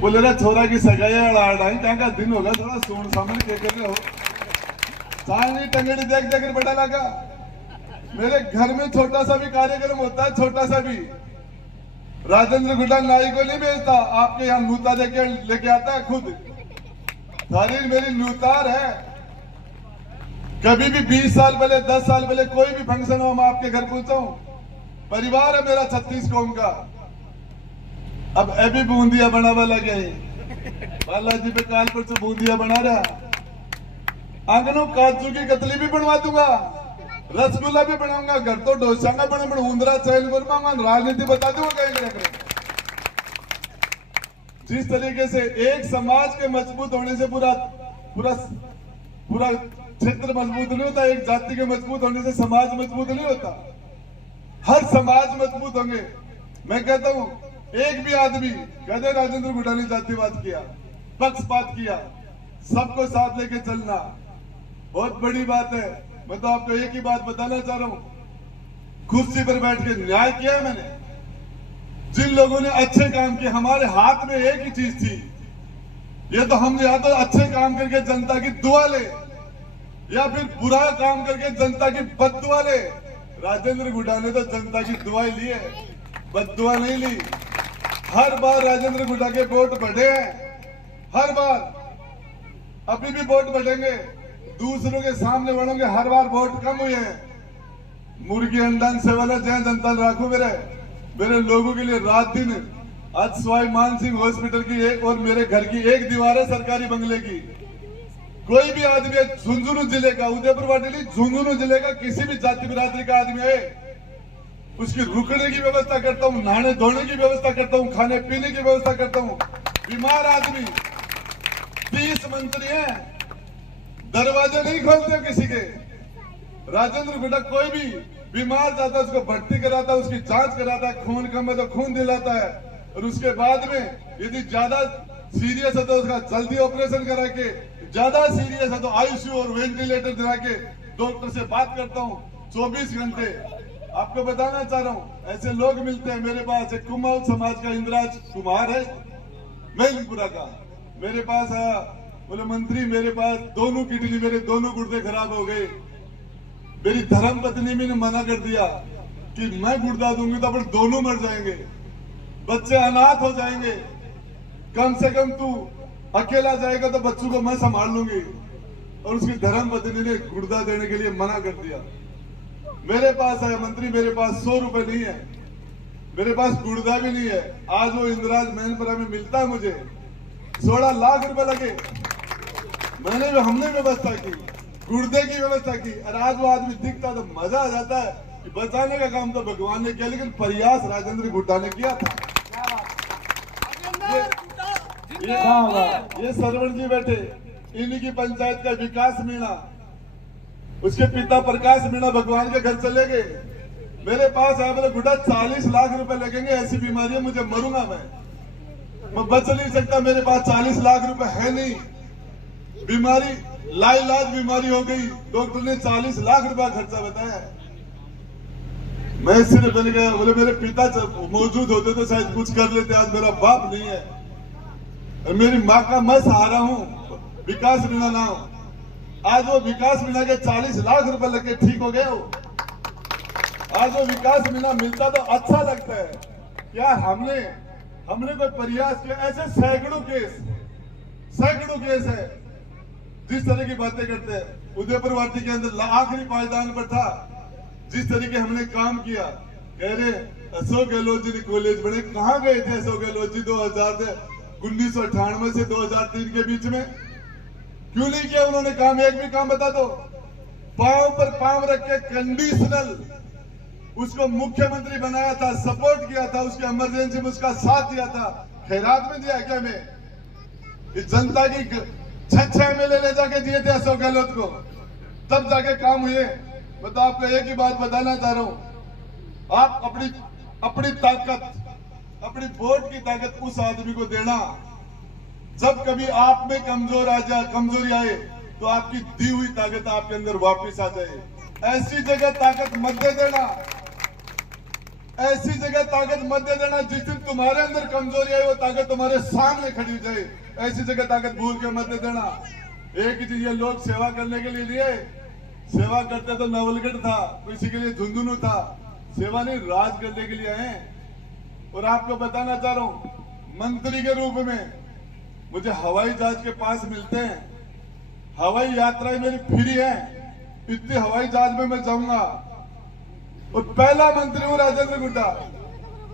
बोले ना छोरा की सगाई अड़ाई क्या का दिन होगा थोड़ा सोन सामने के कर रहे हो सानी टंगड़ी देख देख कर बड़ा लगा। मेरे घर में छोटा सा भी कार्यक्रम होता है, छोटा सा भी, राजेंद्र गुड्डा नाई को नहीं भेजता, आपके यहाँ नूता लेके आता है खुद। थारी मेरी नूतार है। कभी भी 20 साल पहले 10 साल पहले कोई भी फंक्शन हो मैं आपके घर पहुंचा हूं। परिवार है मेरा 36 कौम का। अब अभी बूंदिया बनावा लगे बालाजी पे काल पर से बूंदिया बना रहा। आंगनों काजू की कतली भी बनवा दूंगा, रसगुल्ला भी बनाऊंगा, घर तो डोसा का बने उंदरा चैन बनवाऊंगा, राजनीति बता दूंगा कहीं। जिस तरीके से एक समाज के मजबूत होने से पूरा पूरा पूरा क्षेत्र मजबूत नहीं होता, एक जाति के मजबूत होने से समाज मजबूत नहीं होता। हर समाज मजबूत होंगे। मैं कहता हूं एक भी आदमी कहते राजेंद्र गुड्डा ने जातिवाद किया, पक्षपात किया, सबको साथ लेके चलना बहुत बड़ी बात है। मैं तो आपको एक ही बात बताना चाह रहा हूं, कुर्सी पर बैठ के न्याय किया है मैंने। जिन लोगों ने अच्छे काम किए, हमारे हाथ में एक ही चीज थी, ये तो हम या तो अच्छे काम करके जनता की दुआ ले या फिर बुरा काम करके जनता की बद्दुआ ले। राजेंद्र गुड्डा ने तो जनता की दुआ ही ली है, बद्दुआ नहीं ली। हर बार राजेंद्र गुड्डा के वोट बढ़े हैं, हर बार अभी भी वोट बढ़ेंगे, दूसरों के सामने बढ़ेंगे, हर बार वोट कम हुए हैं। मुर्गी अंडा से वाला जय जनता राखो मेरे लोगों के लिए रात दिन। आज सवाई मान सिंह हॉस्पिटल की एक और मेरे घर की एक दीवार है सरकारी बंगले की। कोई भी आदमी झुंझुनू जिले का, उदयपुर वाटी झुंझुनू जिले का किसी भी जाति बिरादरी का आदमी है, उसकी रुकने की व्यवस्था करता हूँ, नहाने धोने की व्यवस्था करता हूँ, खाने पीने की व्यवस्था करता हूँ। बीमार आदमी 30 मंत्री हैं, दरवाजे नहीं खोलते किसी के। राजेंद्र गुड्डा कोई भी बीमार जाता है उसको भर्ती कराता है, उसकी जांच कराता है, खून कम है तो खून दिलाता है, और उसके बाद में यदि ज्यादा सीरियस है तो उसका जल्दी ऑपरेशन करा के, ज्यादा सीरियस है तो आईसीयू और वेंटिलेटर दिला के डॉक्टर से बात करता हूँ 24 घंटे। आपको बताना चाह रहा हूँ ऐसे लोग मिलते हैं मेरे पास। एक कुमाऊं समाज का इंद्राज कुमार है मैनपुरा का, मेरे पास आया, बोले मंत्री मेरे पास दोनों किडनी, मेरे दोनों गुर्दे खराब हो गए। मेरी धर्म पत्नी ने मना कर दिया कि मैं गुर्दा दूंगी तो अपन दोनों मर जाएंगे, बच्चे अनाथ हो जाएंगे, कम से कम तू अकेला जाएगा तो बच्चों को मैं संभाल लूंगी। और उसकी धर्म पत्नी ने गुर्दा देने के लिए मना कर दिया। मेरे पास आया मंत्री, मेरे पास 100 रुपए नहीं है, मेरे पास गुर्दा भी नहीं है। आज वो इंदिराज मैनपुरा में मिलता है मुझे, 16 लाख रुपए लगे, हमने व्यवस्था की, गुर्दे की व्यवस्था की। और आज वो आदमी दिखता तो मजा आ जाता है कि बचाने का काम तो भगवान ने किया, लेकिन प्रयास राजेंद्र गुड्डा ने किया था। ये सरवण जी बैठे, इन्हीं की पंचायत का विकास मीणा, उसके पिता प्रकाश मीणा भगवान के घर चले गए। मेरे पास आया, बोले गुड्डा 40 लाख रुपए लगेंगे, ऐसी बीमारी है, मुझे मरूंगा मैं बच नहीं सकता, मेरे पास 40 लाख रुपए है नहीं। बीमारी लाइलाज बीमारी हो गई, डॉक्टर ने 40 लाख रुपया खर्चा बताया। मैं सिर्फ बन गया, बोले मेरे पिता मौजूद होते तो शायद कुछ कर लेते, आज मेरा बाप नहीं है, मेरी माँ का मैं सहारा हूँ, विकास मीणा नाम। आज वो विकास मीणा के 40 लाख रुपए लगे ठीक हो गए। आज वो विकास मीणा मिलता तो अच्छा लगता है। क्या हमने कोई प्रयास किया? ऐसे सैकड़ों केस है जिस तरह की बातें करते हैं। उदयपुर वाटी के अंदर आखिरी पायदान पर था, जिस तरीके हमने काम किया, कह रहे अशोक गहलोत जी ने कॉलेज बने। कहाँ गए थे अशोक गहलोत जी 1998 से 2003 के बीच में? क्यों नहीं किया उन्होंने काम? एक भी काम बता दो। पांव पर पांव रख के कंडीशनल उसको मुख्यमंत्री बनाया था, सपोर्ट किया था, उसकी इमरजेंसी में उसका साथ दिया था। खैरात में दिया क्या? मैं इस जनता की 6 एमएलए ले जाके दिए थे अशोक गहलोत को, तब जाके काम हुए। मैं तो आपको एक ही बात बताना चाह रहा हूं, आप अपनी ताकत, अपनी वोट की ताकत उस आदमी को देना जब कभी आप में कमजोरी आए तो आपकी दी हुई ताकत आपके अंदर वापस आ जाए। ऐसी जगह ताकत मत दे देना ऐसी जगह ताकत मत दे देना जिस दिन तुम्हारे अंदर कमजोरी आई वो ताकत तुम्हारे सामने खड़ी हो जाए। ऐसी जगह ताकत भूल के मत दे देना। एक ही चीज, ये लोग सेवा करने के लिए सेवा करते तो नवलगढ़ था, किसी के लिए झुंझुनू था, सेवा नहीं राज करने के लिए आए। और आपको बताना चाह रहा हूं, मंत्री के रूप में मुझे हवाई जहाज के पास मिलते हैं, हवाई यात्राएं मेरी फ्री है, इतने हवाई जहाज में मैं जाऊंगा और पहला मंत्री हूं राजेंद्र गुड्डा।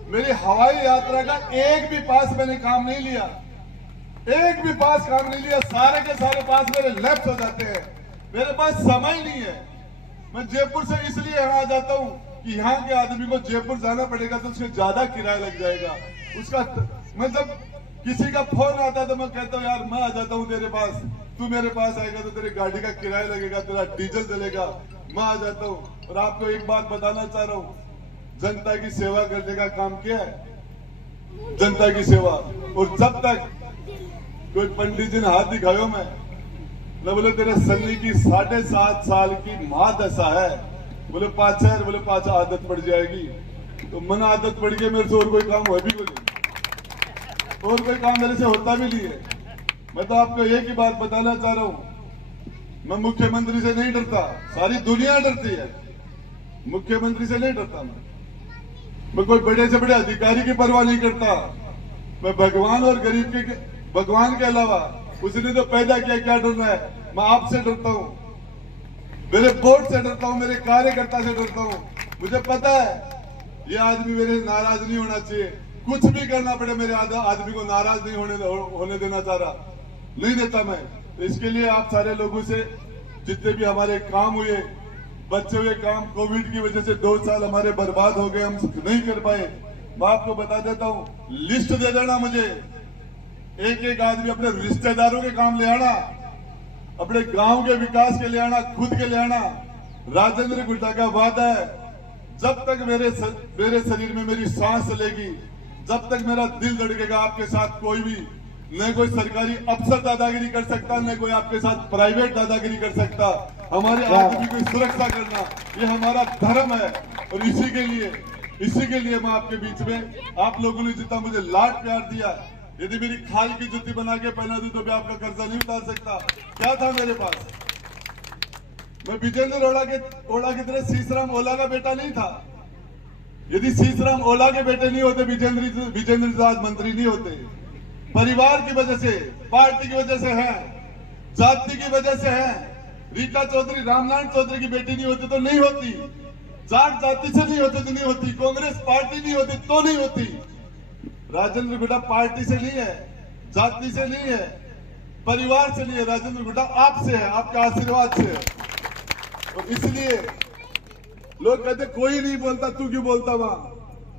मेरी हवाई यात्रा का एक भी पास मैंने काम नहीं लिया, एक भी पास काम नहीं लिया। सारे के सारे पास मेरे लेफ्ट हो जाते हैं, मेरे पास समय नहीं है। मैं जयपुर से इसलिए यहाँ आ जाता हूँ कि यहाँ के आदमी को जयपुर जाना पड़ेगा तो उसके ज्यादा किराया लग जाएगा उसका। मैं जब किसी का फोन आता तो मैं कहता हूँ यार मैं आ जाता हूँ तेरे पास, तू मेरे पास आएगा तो तेरी गाड़ी का किराया लगेगा, तेरा डीजल जलेगा, मैं आ जाता हूँ। और आपको एक बात बताना चाह रहा हूँ, जनता की सेवा करने का काम क्या है, जनता की सेवा। और जब तक कोई पंडित जी ने हाथ दिखायो मैं न बोले तेरे सन्नी की 7.5 साल की महादशा है, बोले पाछा आदत पड़ जाएगी। तो मन आदत पड़ गई, मेरे से और कोई काम हो भी नहीं, और कोई काम मेरे से होता भी नहीं है। मैं तो आपको एक ही बात बताना चाह रहा हूं, मैं मुख्यमंत्री से नहीं डरता, सारी दुनिया डरती है, मुख्यमंत्री से नहीं डरता। मैं कोई बड़े से बड़े अधिकारी की परवाह नहीं करता। मैं भगवान और गरीब के भगवान के अलावा उसने तो पैदा किया, क्या डरना है। मैं आपसे डरता हूं, मेरे बोर्ड से डरता हूं, मेरे कार्यकर्ता से डरता हूं। मुझे पता है ये आदमी मेरे नाराज नहीं होना चाहिए, कुछ भी करना पड़े मेरे आदमी को नाराज नहीं होने देना चाह रहा, नहीं देता मैं। तो इसके लिए आप सारे लोगों से जितने भी हमारे काम हुए, बच्चे हुए काम, कोविड की वजह से 2 साल हमारे बर्बाद हो गए, हम नहीं कर पाए। मैं आपको बता देता हूं, लिस्ट दे देना मुझे, एक एक आदमी अपने रिश्तेदारों के काम ले आना, अपने गांव के विकास के ले आना, खुद के ले आना। राजेंद्र गुड्डा का वादा है, जब तक मेरे शरीर में मेरी सांस चलेगी, जब तक मेरा दिल धड़केगा, आपके साथ कोई भी न कोई सरकारी अफसर दादागिरी कर सकता, न कोई आपके साथ प्राइवेट दादागिरी कर सकता। हमारे आदमी की सुरक्षा करना ये हमारा धर्म है। और इसी के लिए मैं आपके बीच में, आप लोगों ने जितना मुझे लाड प्यार दिया, यदि मेरी खाल की जुत्ती बना के पहना दी तो मैं आपका कर्जा नहीं उतार सकता। क्या था मेरे पास, मैं विजेंद्र ओला की तरह सीसराम ओला का बेटा नहीं था। यदि सीसराम ओला के बेटे नहीं होते, विजेंद्र आज मंत्री नहीं होते। परिवार की वजह से, पार्टी की वजह से है, जाति की वजह से है। रीता चौधरी, रामनारायण चौधरी की बेटी नहीं होती तो नहीं होती, जाट जाति से नहीं होती तो नहीं होती, कांग्रेस पार्टी नहीं होती तो नहीं होती। राजेंद्र गुड्डा पार्टी से नहीं है, जाति से नहीं है, परिवार से नहीं है, राजेंद्र गुड्डा आपसे है, आपके आशीर्वाद से है। और इसलिए लोग कहते कोई नहीं बोलता, तू क्यों बोलता, वहां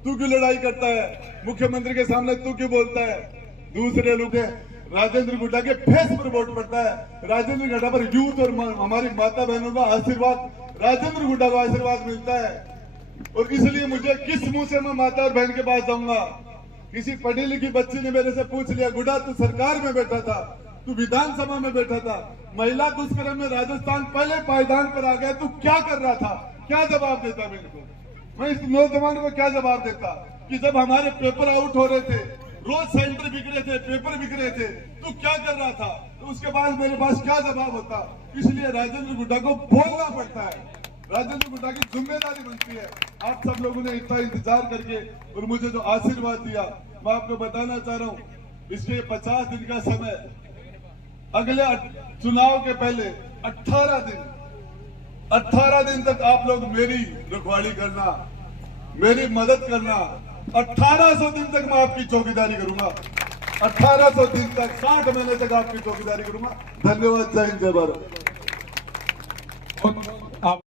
तू क्यों लड़ाई करता है, मुख्यमंत्री के सामने तू क्यों बोलता है। दूसरे लोग राजेंद्र गुड्डा के फेस पर वोट पड़ता है, राजेंद्र गुड्डा पर यूथ और हमारी माता बहनों का आशीर्वाद, राजेंद्र गुड्डा का आशीर्वाद मिलता है। और इसलिए मुझे किस मुंह से मैं माता और बहन के पास जाऊंगा। किसी पढ़ी लिखी बच्ची ने मेरे से पूछ लिया, गुड्डा तू सरकार में बैठा था, तू विधानसभा में बैठा था, महिला दुष्कर्म में राजस्थान पहले पायदान पर आ गया, तू क्या कर रहा था, क्या जवाब देता मेरे को। मैं इस नौजवान को क्या जवाब देता कि जब हमारे पेपर आउट हो रहे थे, रोज सेंटर बिक रहे थे, पेपर बिक रहे थे, तू क्या कर रहा था। तो उसके बाद मेरे पास क्या जवाब होता। इसलिए राजेंद्र गुड्डा को बोलना पड़ता है, राजेंद्र गुड्डा की जिम्मेदारी बनती है। आप सब लोगों ने इतना इंतजार करके और मुझे जो आशीर्वाद दिया, मैं आपको बताना चाह रहा हूँ, इसके 50 दिन का समय, अगले चुनाव के पहले 18 दिन तक आप लोग मेरी रखवाली करना, मेरी मदद करना। 1800 दिन तक मैं आपकी चौकीदारी करूंगा, 1800 दिन तक, 60 महीने तक आपकी चौकीदारी करूंगा। धन्यवाद, जय हिंद, जय भारत।